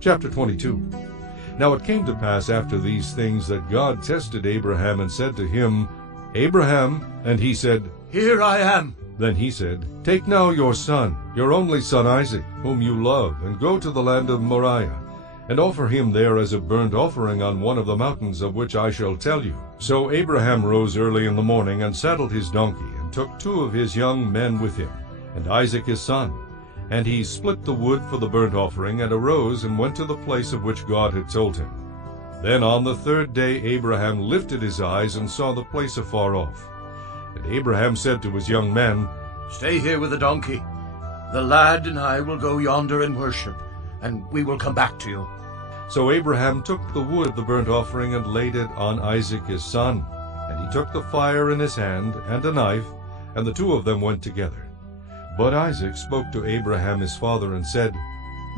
Chapter 22. Now it came to pass after these things that God tested Abraham and said to him, Abraham, and he said, Here I am. Then he said, Take now your son, your only son Isaac, whom you love, and go to the land of Moriah, and offer him there as a burnt offering on one of the mountains of which I shall tell you. So Abraham rose early in the morning, and saddled his donkey, and took 2 of his young men with him, and Isaac his son. And he split the wood for the burnt offering, and arose and went to the place of which God had told him. Then on the 3rd day Abraham lifted his eyes, and saw the place afar off. And Abraham said to his young men, Stay here with the donkey. The lad and I will go yonder and worship, and we will come back to you. So Abraham took the wood of the burnt offering, and laid it on Isaac his son. And he took the fire in his hand, and a knife, and the 2 of them went together. But Isaac spoke to Abraham his father, and said,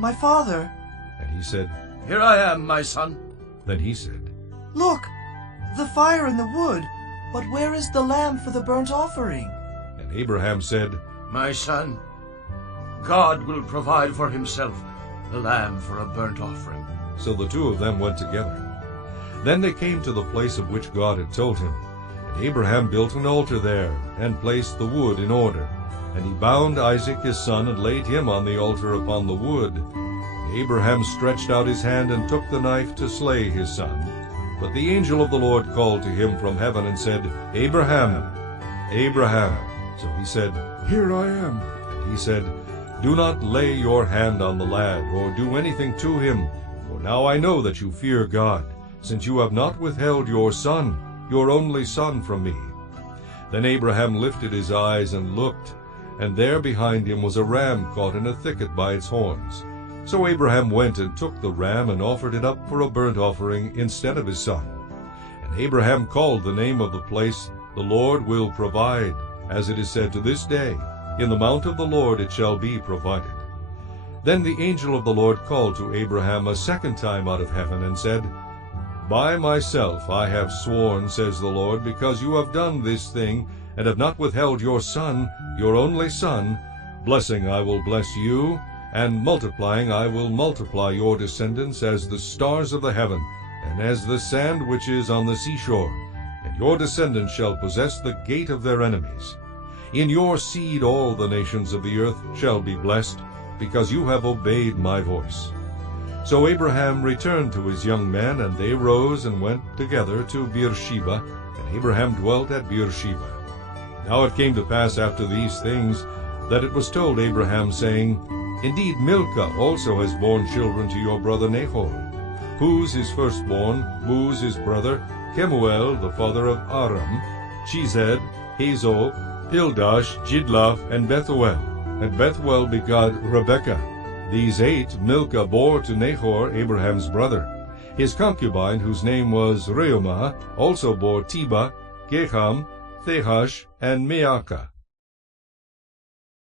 My father. And he said, Here I am, my son. Then he said, Look, the fire and the wood, but where is the lamb for the burnt offering? And Abraham said, My son, God will provide for himself the lamb for a burnt offering. So the 2 of them went together. Then they came to the place of which God had told him. And Abraham built an altar there, and placed the wood in order. And he bound Isaac his son, and laid him on the altar upon the wood. And Abraham stretched out his hand, and took the knife to slay his son. But the angel of the Lord called to him from heaven, and said, Abraham, Abraham. So he said, Here I am. And he said, Do not lay your hand on the lad, or do anything to him. For now I know that you fear God, since you have not withheld your son, your only son, from me. Then Abraham lifted his eyes and looked, and there behind him was a ram caught in a thicket by its horns. So Abraham went and took the ram, and offered it up for a burnt offering instead of his son. And Abraham called the name of the place, The Lord will provide, as it is said to this day, In the mount of the Lord it shall be provided. Then the angel of the Lord called to Abraham a second time out of heaven, and said, By myself I have sworn, says the Lord, because you have done this thing, and have not withheld your son, your only son, blessing I will bless you, and multiplying I will multiply your descendants as the stars of the heaven, and as the sand which is on the seashore. And your descendants shall possess the gate of their enemies. In your seed all the nations of the earth shall be blessed, because you have obeyed my voice. So Abraham returned to his young men, and they rose and went together to Beersheba, and Abraham dwelt at Beersheba. Now it came to pass after these things, that it was told Abraham, saying, Indeed Milcah also has borne children to your brother Nahor. Huz his firstborn, Buz his brother, Kemuel the father of Aram, Chized, Hazo, Pildash, Jidlaph, and Bethuel. And Bethuel begot Rebekah. These 8 Milcah bore to Nahor, Abraham's brother. His concubine, whose name was Reumah, also bore Tebah, Geham, Thehash, and Maacah.